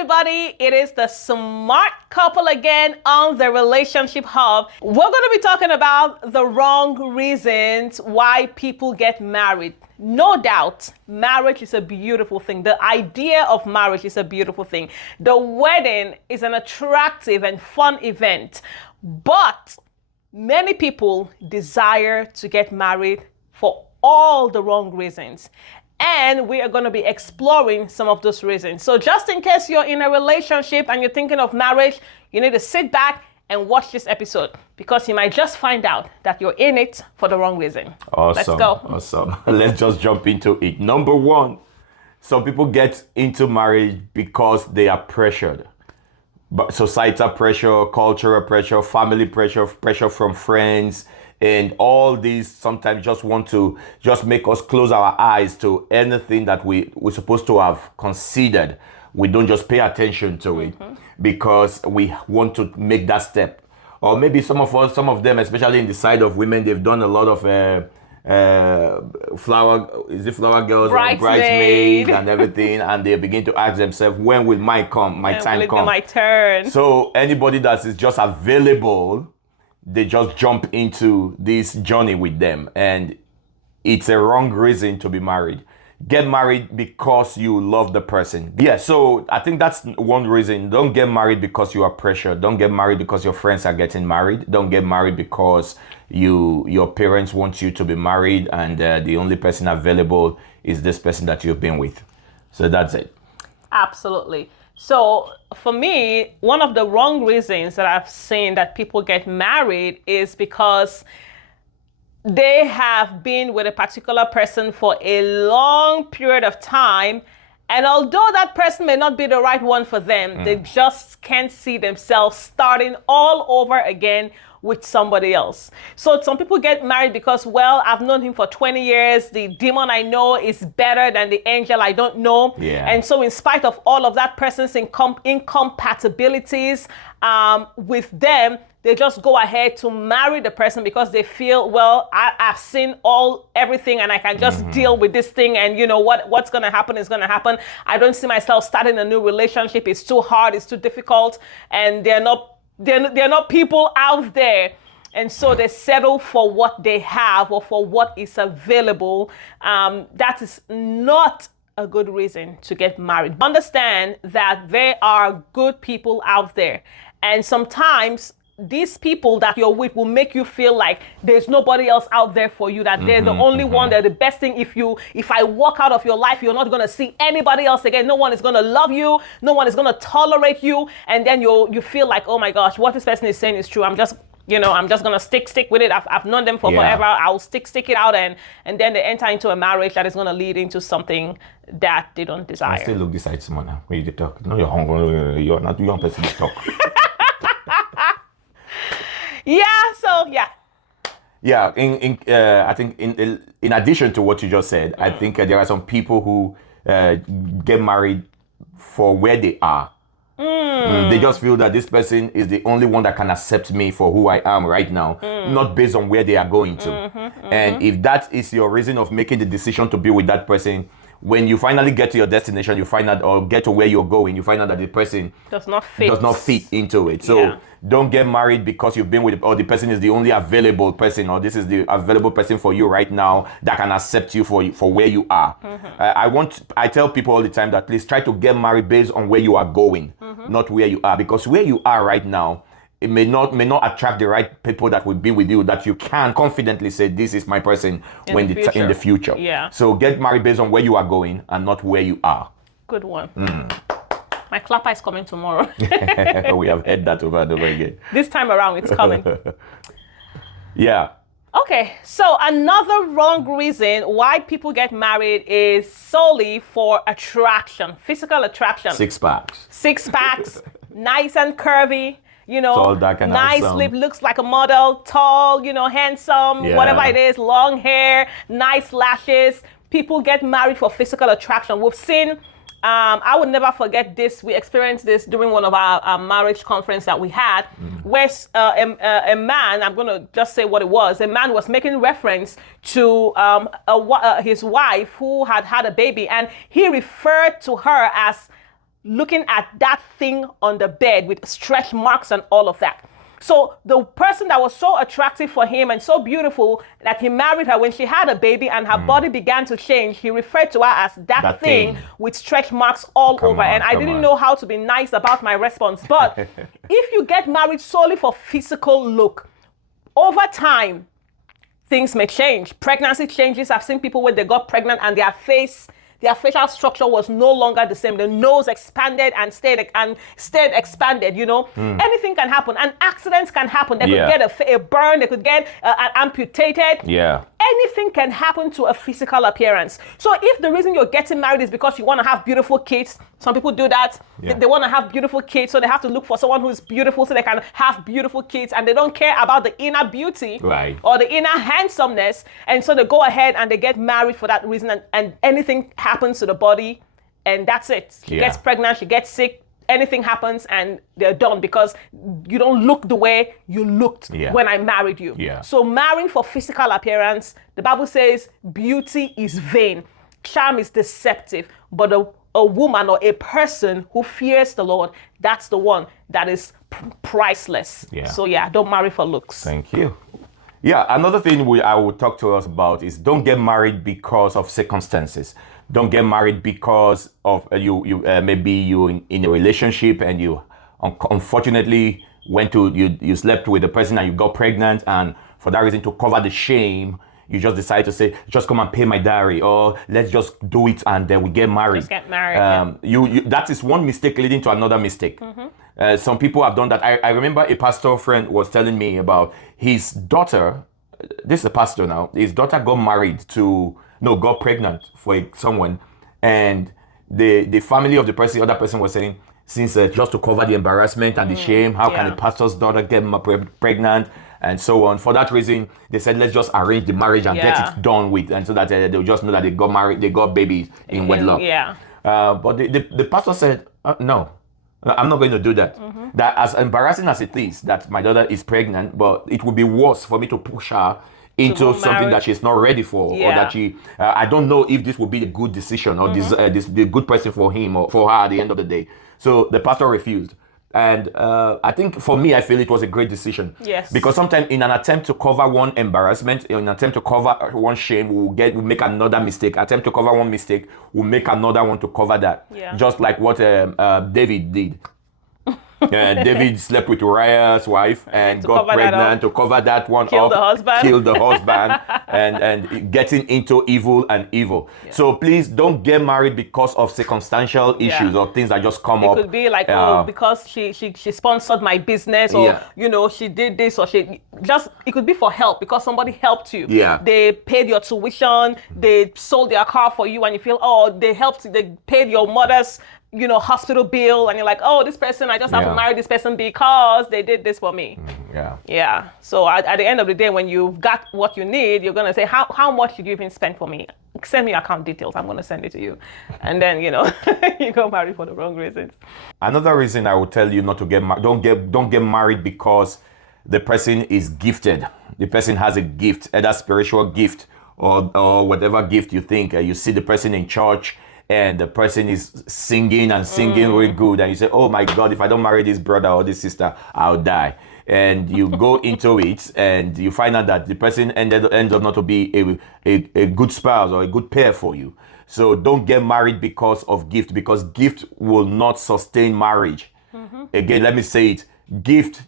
everybody. It is the smart couple again on the Relationship Hub. We're going to be talking about the wrong reasons why people get married. No doubt, marriage is a beautiful thing. The idea of marriage is a beautiful thing. The wedding is an attractive and fun event. But many people desire to get married for all the wrong reasons. And we are going to be exploring some of those reasons. So just in case you're in a relationship and you're thinking of marriage, you need to sit back and watch this episode because you might just find out that you're in it for the wrong reason. Awesome. Let's go. Awesome. Let's just jump into it. Number one, some people get into marriage because they are pressured. But societal pressure, cultural pressure, family pressure, pressure from friends, and all these sometimes just want to just make us close our eyes to anything that we're supposed to have considered. We don't just pay attention to it because we want to make that step. Or maybe some of them, especially in the side of women, they've done a lot of flower girls or bridesmaids and everything, and they begin to ask themselves, when will my time come? Will it be my turn? So anybody that is just available, they just jump into this journey with them, and it's a wrong reason to be married. Get married because you love the person. Yeah, so I think that's one reason. Don't get married because you are pressured. Don't get married because your friends are getting married. Don't get married because your parents want you to be married and the only person available is this person that you've been with. So that's it. Absolutely. So for me, one of the wrong reasons that I've seen that people get married is because they have been with a particular person for a long period of time. And although that person may not be the right one for them, they just can't see themselves starting all over again with somebody else. So some people get married because, well, I've known him for 20 years. The demon I know is better than the angel I don't know. Yeah. And so in spite of all of that person's incompatibilities with them, they just go ahead to marry the person because they feel, well, I've seen everything and I can just deal with this thing, and you know what's going to happen is going to happen. I don't see myself starting a new relationship. It's too hard. It's too difficult. And they're not people out there. And so they settle for what they have or for what is available. That is not a good reason to get married. Understand that there are good people out there. And sometimes these people that you're with will make you feel like there's nobody else out there for you, that they're the only one, they're the best thing. If I walk out of your life, you're not going to see anybody else again. No one is going to love you. No one is going to tolerate you. And then you feel like, oh my gosh, what this person is saying is true. I'm just going to stick with it. I've known them for forever. I'll stick it out. And then they enter into a marriage that is going to lead into something that they don't desire. I still look this side, Simona, when you talk. No, you're hungry. You're not the young person to talk. Yeah, I think in addition to what you just said, I think there are some people who get married for where they are. They just feel that this person is the only one that can accept me for who I am right now, not based on where they are going to. And if that is your reason of making the decision to be with that person, when you finally get to your destination, you find out, or get to where you're going, you find out that the person does not fit into it. So don't get married because you've been with, or the person is the only available person, or this is the available person for you right now that can accept you for where you are. I tell people all the time that please try to get married based on where you are going, not where you are, because where you are right now, it may not attract the right people that will be with you, that you can confidently say, this is my person in the future. Yeah. So get married based on where you are going and not where you are. Good one. My clapper is coming tomorrow. We have heard that over and over again. This time around, it's coming. Yeah. Okay, so another wrong reason why people get married is solely for attraction, physical attraction. Six packs, nice and curvy. Tall, dark, and nice handsome. lip, looks like a model, tall, handsome, whatever it is, long hair, nice lashes. People get married for physical attraction. We've seen, I would never forget this. We experienced this during one of our marriage conference that we had, where a man, I'm going to just say what it was, a man was making reference to his wife who had a baby, and he referred to her as looking at that thing on the bed with stretch marks and all of that. So the person that was so attractive for him and so beautiful that he married her, when she had a baby and her body began to change, he referred to her as that thing with stretch marks all over. And I didn't know how to be nice about my response. But if you get married solely for physical look, over time, things may change. Pregnancy changes. I've seen people where they got pregnant and their facial structure was no longer the same. The nose expanded and stayed expanded, you know. Anything can happen. And accidents can happen. They could get a burn. They could get amputated. Yeah. Anything can happen to a physical appearance. So if the reason you're getting married is because you want to have beautiful kids, some people do that. They want to have beautiful kids, so they have to look for someone who's beautiful so they can have beautiful kids, and they don't care about the inner beauty or the inner handsomeness. And so they go ahead and they get married for that reason, and anything happens to the body, and that's it. She gets pregnant, she gets sick, anything happens, and they're done because you don't look the way you looked when I married you. So marrying for physical appearance, the Bible says beauty is vain, charm is deceptive, but a woman or a person who fears the Lord, that's the one that is priceless. So don't marry for looks. Thank you. Yeah, another thing I would talk to us about is don't get married because of circumstances. Don't get married because of maybe you in a relationship and you unfortunately you slept with the person and you got pregnant, and for that reason, to cover the shame, you just decide to say, just come and pay my dowry, or let's just do it and then we get married. Just get married. That is one mistake leading to another mistake. Some people have done that. I remember a pastor friend was telling me about his daughter. This is a pastor now. His daughter got pregnant for someone, and the family of the other person was saying, since just to cover the embarrassment and the shame, how can a pastor's daughter get pregnant? And so on. For that reason, they said, let's just arrange the marriage and get it done with. And so that they'll just know that they got married, they got babies in wedlock. But the pastor said, no, I'm not going to do that. That as embarrassing as it is that my daughter is pregnant, but it would be worse for me to push her into something that she's not ready for, or that I don't know if this would be a good decision or the good person for him or for her at the end of the day. So the pastor refused. And I think for me, I feel it was a great decision. Yes. Because sometimes in an attempt to cover one embarrassment, in an attempt to cover one shame, we'll make another mistake. Attempt to cover one mistake, we'll make another one to cover that. Just like what David did. David slept with Uriah's wife and got pregnant to cover that one Killed the husband. and getting into evil. So please don't get married because of circumstantial issues or things that just come up. It could be like, because she sponsored my business, or she did this, or it could be for help because somebody helped you. They paid your tuition, they sold their car for you, and you feel, they paid your mother's hospital bill, and you're like, this person, I just have to marry this person because they did this for me. So at the end of the day, when you've got what you need, you're gonna say, how much did you even spend for me? Send me your account details, I'm gonna send it to you. And then you go marry for the wrong reasons. Another reason I would tell you not to get married, don't get married because the person is gifted. The person has a gift, either spiritual gift or whatever gift you think. You see the person in church and the person is singing really good, and you say, oh my God, if I don't marry this brother or this sister, I'll die. And you go into it and you find out that the person ends up not to be a good spouse or a good pair for you. So don't get married because of gift, because gift will not sustain marriage. Again, let me say it, gift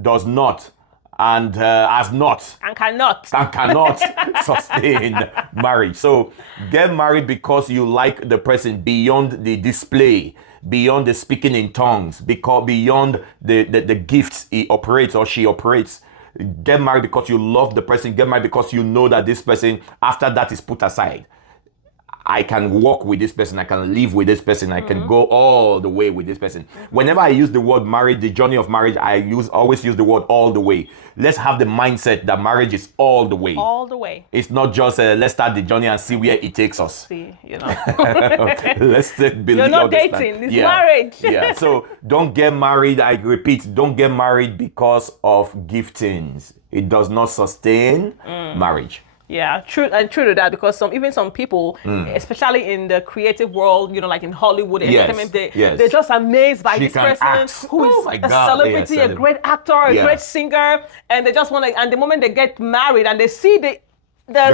does not, and has not and cannot sustain marriage. So get married because you like the person beyond the display, beyond the speaking in tongues, because beyond the gifts he operates or she operates. Get married because you love the person. Get married because you know that this person, after that is put aside, I can walk with this person, I can live with this person, I can go all the way with this person. Whenever I use the word marriage, the journey of marriage, I always use the word all the way. Let's have the mindset that marriage is all the way. All the way. It's not just let's start the journey and see where it takes us. Let's believe. You're not dating, it's marriage. So don't get married, I repeat, don't get married because of giftings. It does not sustain marriage. Yeah, true to that, because some people, especially in the creative world, like in Hollywood entertainment, they're just amazed by this person who is a celebrity, a great actor, a great singer, and they just want to. And the moment they get married and they see the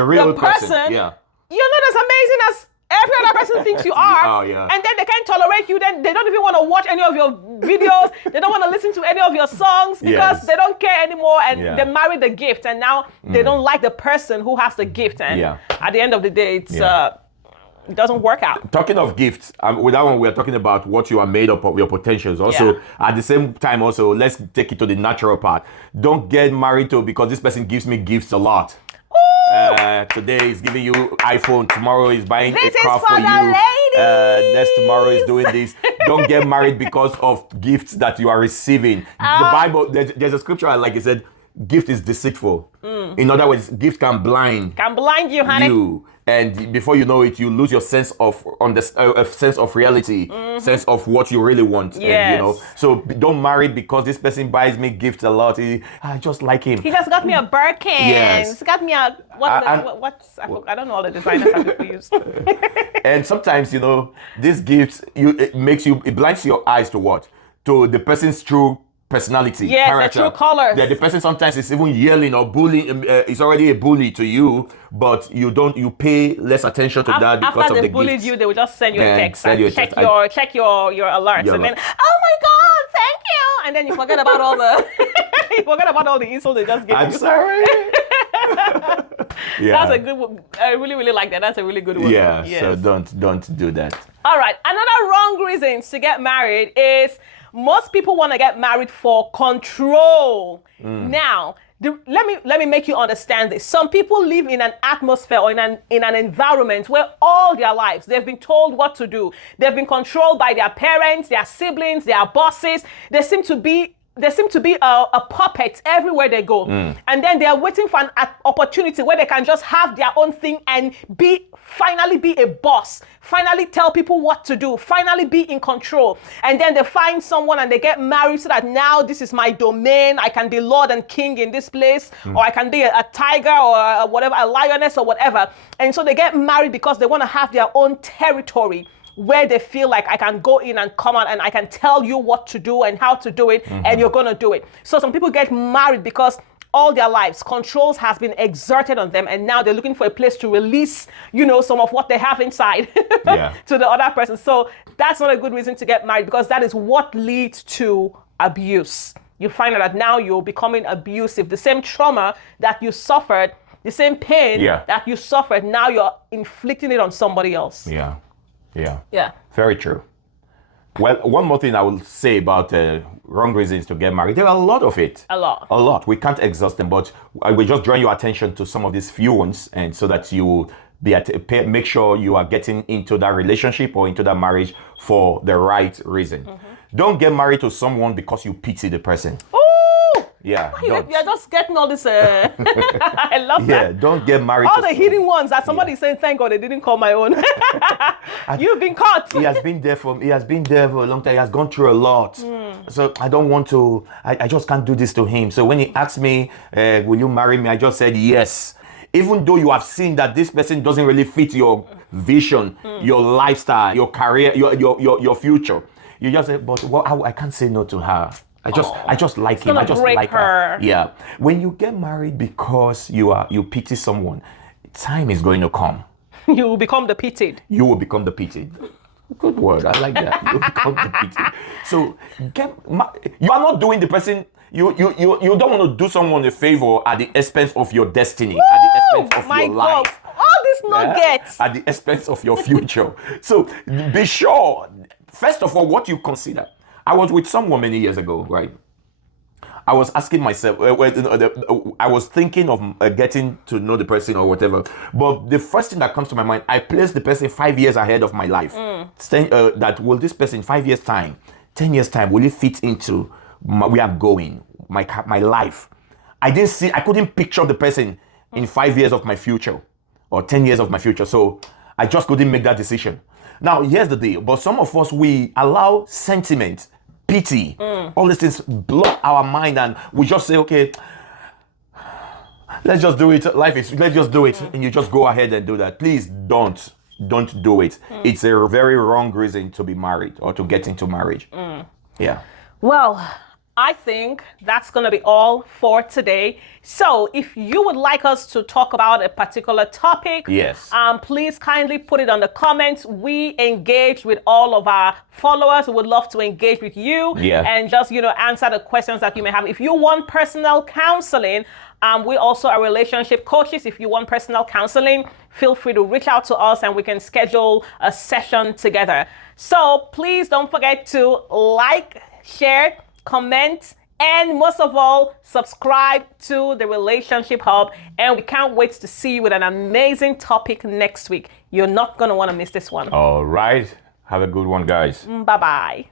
real person, yeah, you're not as amazing as every other person thinks you are, and then they can't tolerate you. Then they don't even want to watch any of your videos. They don't want to listen to any of your songs because they don't care anymore. And they marry the gift, and now they don't like the person who has the gift. And at the end of the day, it's it doesn't work out. Talking of gifts, with that one, we are talking about what you are made up of, your potentials. Also, at the same time, also let's take it to the natural part. Don't get married to because this person gives me gifts a lot. Today he's giving you iPhone, tomorrow he's buying a car for you, next tomorrow he's doing this. Don't get married because of gifts that you are receiving. The Bible, there's a scripture like it said, gift is deceitful. In other words, gift can blind you, honey. And before you know it, you lose your sense of sense of reality, sense of what you really want. Yes. And, so don't marry because this person buys me gifts a lot. I just like him. He just got me a Birkin. Yes. He got me a I don't know all the designers that people use. And sometimes these gifts it blinds your eyes to what? To the person's true personality, character. The true colors. The person sometimes is even yelling or bullying. Is already a bully to you, but you pay less attention to that because after of they the bullied gifts. you, they will just send you a text check your alerts, and then oh my God, thank you, and then you forget about all the insults they just gave you. I'm sorry. That's a good one. I really, really like that. That's a really good one. Yeah. Yes. So don't do that. All right. Another wrong reason to get married is most people want to get married for control. Now, let me make you understand this. Some people live in an atmosphere or in an environment where all their lives they've been told what to do. They've been controlled by their parents, their siblings, their bosses. They seem to be a puppet everywhere they go. And then they are waiting for an opportunity where they can just have their own thing and finally be a boss, finally tell people what to do, finally be in control. And then they find someone and they get married so that now this is my domain. I can be Lord and King in this place, or I can be a tiger or whatever, a lioness or whatever. And so they get married because they want to have their own territory, where they feel like I can go in and come out and I can tell you what to do and how to do it, and you're going to do it. So some people get married because all their lives controls has been exerted on them, and now they're looking for a place to release, some of what they have inside to the other person. So that's not a good reason to get married, because that is what leads to abuse. You find out that now you're becoming abusive. The same trauma that you suffered, the same pain that you suffered, now you're inflicting it on somebody else. Yeah. Very true. Well, one more thing I will say about wrong reasons to get married. There are a lot of it. A lot. We can't exhaust them, but we're just drawing your attention to some of these few ones, and so that you make sure you are getting into that relationship or into that marriage for the right reason. Don't get married to someone because you pity the person. Yeah. You're just getting all this. I love that. Yeah, don't get married all the hidden ones that somebody's saying, thank God they didn't call my own. You've been caught. He has been there for a long time. He has gone through a lot. So I don't want to, I just can't do this to him. So when he asked me, will you marry me? I just said yes. Even though you have seen that this person doesn't really fit your vision, your lifestyle, your career, your future. You just say, but I can't say no to her. I just like him. I just like her. Yeah. When you get married because you pity someone, time is going to come. You will become the pitied. You will become the pitied. Good word. I like that. You become the pitied. So you are not doing the person. You don't want to do someone a favor at the expense of your destiny, at the expense of your life. All these nuggets. At the expense of your future. So be sure. First of all, what you consider. I was with someone many years ago, right? I was asking myself, I was thinking of getting to know the person or whatever. But the first thing that comes to my mind, I placed the person 5 years ahead of my life. That will this person 5 years time, 10 years time, will it fit into where I'm going, my life? I couldn't picture the person in 5 years of my future or 10 years of my future. So I just couldn't make that decision. Now, here's the deal. But some of us, we allow sentiment, pity, all these things block our mind, and we just say, okay, let's just do it. Let's just do it. And you just go ahead and do that. Please don't do it. It's a very wrong reason to be married or to get into marriage. Yeah. Well, I think that's going to be all for today. So if you would like us to talk about a particular topic, Yes. Please kindly put it on the comments. We engage with all of our followers. We would love to engage with you and just, answer the questions that you may have. If you want personal counseling, we also are relationship coaches. If you want personal counseling, feel free to reach out to us and we can schedule a session together. So please don't forget to like, share, comment, and most of all, subscribe to the Relationship Hub. And we can't wait to see you with an amazing topic next week. You're not going to want to miss this one. All right. Have a good one, guys. Bye-bye.